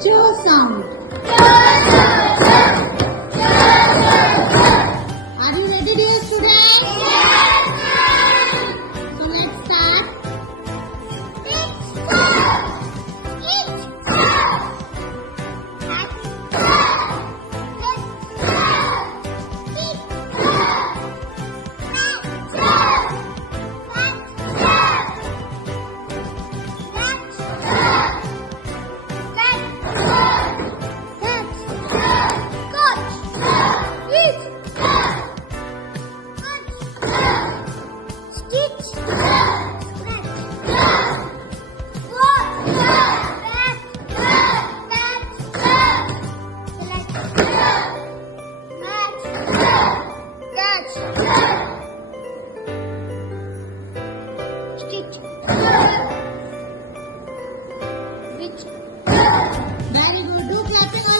Ch sound. Are you ready, dear students? Yes, ma'am. So let's start. Very good. Do clapping.